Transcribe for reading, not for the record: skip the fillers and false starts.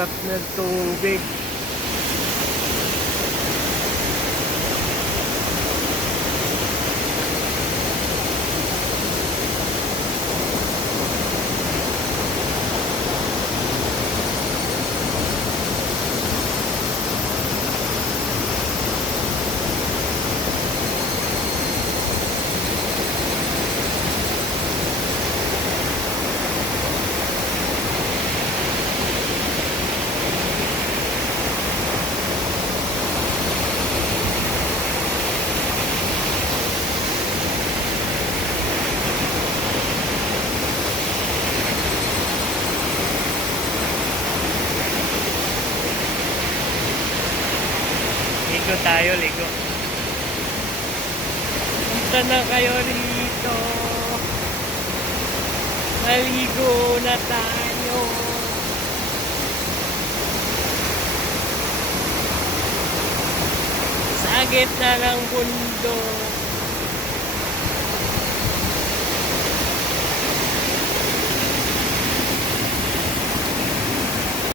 dagat ng tubig. Ligo tayo, ligo. Punta na kayo rito. Maligo na tayo. Sa gitna ng bundok.